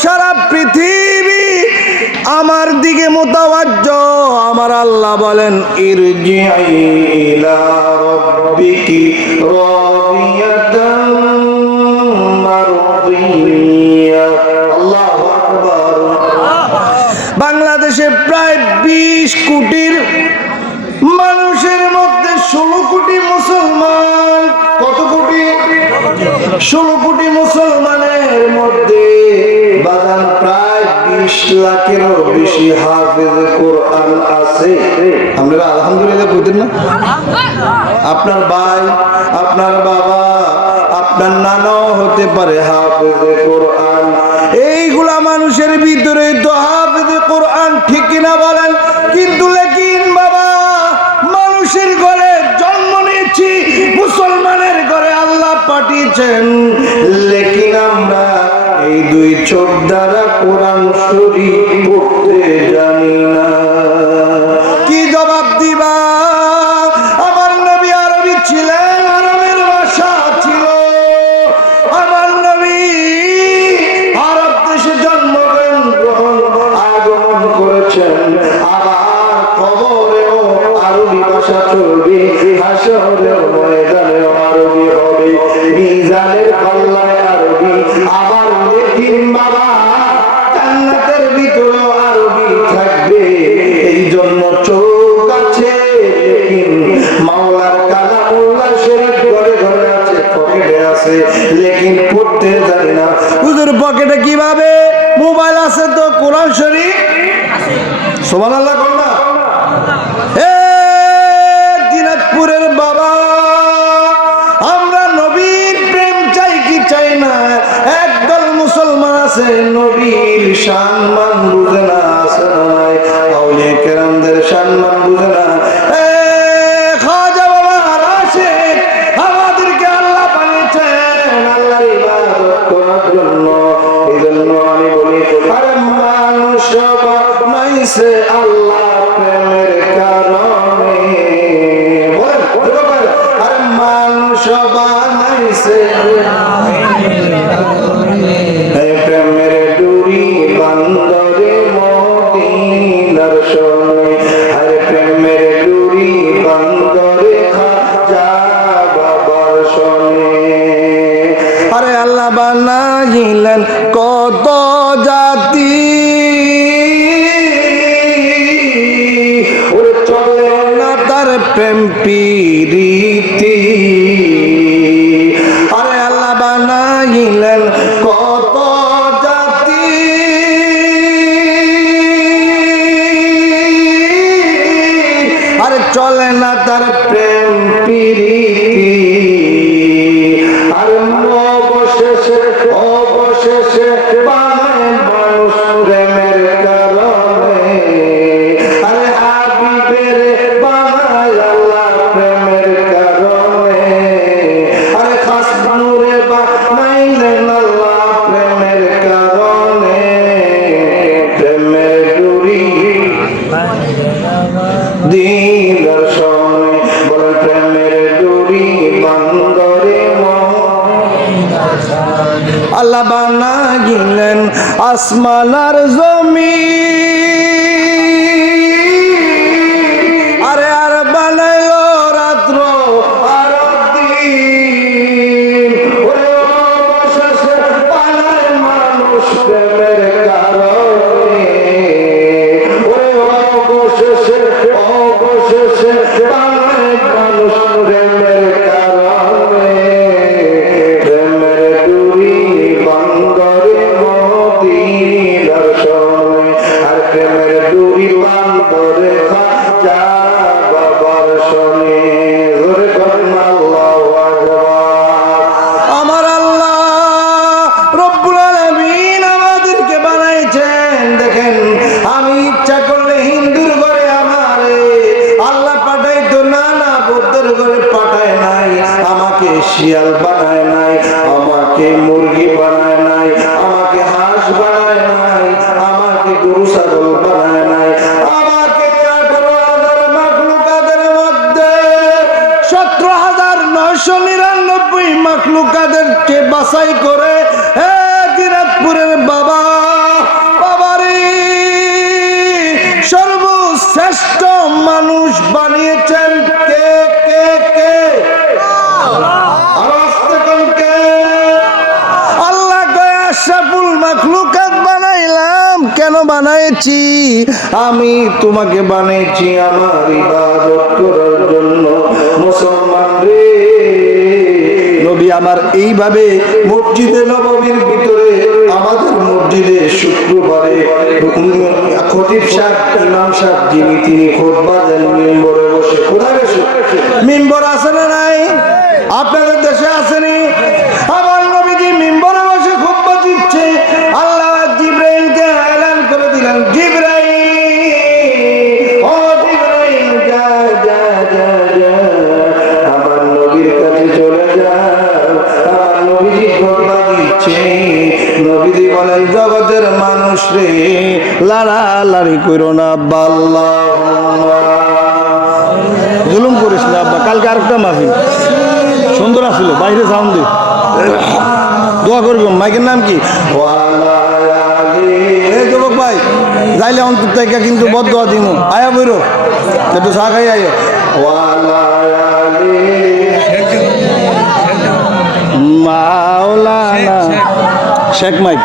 সারা পৃথিবী আমার দিকে মুতাওয়াজ্জ। আমার আল্লাহ বলেন ইরজিই ইলা রাব্বিকি রাদিয়াতান মারদিয়া। আল্লাহু আকবার। বাংলাদেশে প্রায় 20 কোটির মানুষের মধ্যে 16 কোটি মুসলমান। কত কোটি? 16 কোটি মুসলমানের মধ্যে বাদান প্রায় 20 লাখেরও বেশি হাফেজ কোরআন আছে। আমরা আলহামদুলিল্লাহ কইতেন না? আপনার ভাই, আপনার বাবা, আপনার নানাও হতে পারে হাফেজ কোরআন। এইগুলা মানুষের ভিতরে তো হাফেজ কোরআন, ঠিক কিনা বলেন? কিন্তু লেকিন বাবা, মানুষের ঘরে জন্ম নিয়েছি, মুসলমানের ঘরে আল্লাহ পাঠিয়েছেন, লেকিন আমরা এই 2 চোখ দ্বারা কোরআন শরীফ পড়তে জানি না। কি জবাব দিবা? আমার নবী আরবি ছিলেন, আরবের ভাষা ছিল। আমার নবী আরব দেশে জন্মগ্রহণ আগমন করেছেন। আবার কবরেও আরবি ভাষা চলবে, হাসরের ময়দানে আরবি হবে, মিজানের পাল্লায় আরবি। আবার দেখেন বাবা, জান্নাতের ভিতরেও আরবি থাকবে। এই জন্য চোখ আছে, মাওলার কালামুল্লাহ শরীফ ঘরে ঘরে আছে, পকেটে আছে, লেকিন পড়তে জানি না। হুজুর পকেটে কিভাবে? মোবাইল আছে তো, কোরআন শরীফ সুবহানাল্লাহ কোন না? দিনাজপুরের বাবা, আমরা নবীর প্রেম চাই কি চাই না? একদল মুসলমান আছে নবীর সম্মান বুঝে না, আছে না নাই? আউলিয়া কেরামদের সম্মান বুঝে না। খাজা বাবা রাশেদ, আমাদেরকে আল্লাহ বানিয়েছেন আল্লাহর ইবাদত করার জন্য। এই জন্য আমি বলি, আরে মানুষ বানাইছে আল্লাহ প্রেমের কারণে। আরে মানুষ বানাইছে প্রেমের ডুরি বান্দরে মদিনার শোনে। আরে প্রেমের ডুরি বান্দরে খাজা বাবার শোনে। আরে আল্লাহ বানাইলেন কত জাতি, ওরে চলে না তার প্রেম প্রীতি। আরে আল্লাহ বানাইলেন কত জাতি, আরে চলে না তার প্রেম প্রীতি। আর অবশেষে অবশেষে বানায় মানুষ প্রেমের কারণে। আরে হাবিবের বানায় আল্লাহ প্রেমের কারণে। আরে খাস নূরে বানাইলেন আল্লাহ প্রেমের কারণে। প্রেমের ডুরি দিদার সময়, বলেন প্রেমের ডুরি বান্দরে আল্লাহ বানাইলেন আসমান আর জমিন। আরে আর বানাইল রাত্র আর দিন। ওরে অবশেষে বানায় মানুষ প্রেমের কারণে। ওরে অবশেষে অবশেষে বানায় মানুষ প্রেমের কারণে। প্রেমের ডুরি বান্দরে মদিনার শোনে। আর প্রেমের ডুরি বান্দরে খাজা বাবার শোনে। জোরে বলেন আল্লাহু আকবার। আমার আল্লাহ রব্বুল আলামিন আমাদেরকে বানাইছেন। দেখেন, আমি ইচ্ছা করলে হিন্দুর ঘরে আমারে আল্লাহ পাঠাইতো না, না বৌদ্ধের ঘরে পাঠায় নাই। আমাকে শিয়াল বানায় নাই, আমাকে মুরগি বানায় নাই, আমাকে হাঁস বানায় নাই, আমাকে গরু ছাগল বানায় নাই। আমাকে 18,000 মাখলুকাতের মধ্যে 17,999 মাখলুকাদেরকে বাছাই করে দিনাজপুরের বাবা মানুষ বানিয়েছেন কে কে কে? আওয়াজ দেখুন কে? আল্লাহ কয় আশরাফুল মাখলুকাত বানাইলাম। কেন বানাইছি? আমি তোমাকে বানিয়েছি আমার ইবাদত করার জন্য। মুসলমান রে, নবী আমার এইভাবে মসজিদে নববীর ভিতরে, আমাদের মসজিদে শুক্রবারে খতিব সাহেব, ইমাম সাহেব যিনি, তিনি খুতবা দেন মিম্বরে বসে। কোথায় বসে? মিম্বর আছে না নাই? আপনাদের দেশে আসেনি? আমার নবীজি মিম্বরে বসে খুতবা দিচ্ছে। আল্লাহ জিবরাইলকে এলান করে দিলেন, জিবরাইল, ও জিবরাইল, যা যা যা যা আমার নবীর কাছে চলে যাও। আমার নবীজি খুতবা দিচ্ছে। নবীজি বলেন, জগতের মানুষ রে, লাড়ালাড়ি করো না, আল্লাহুম্মা জুলুম করিস না আব্বা। কালকে আরেকটা মাহফিল সুন্দর আসছিল, বাইরে সাউন্ড দি দোয়া করবি। মাইকের নাম কি? এই যুবক ভাই, যাইলে অন্তর থেকে কিন্তু বদ দোয়া দিমু। আয়া বইরো, একটু চা খাই আইও। মাওলানা শেখ মাইক।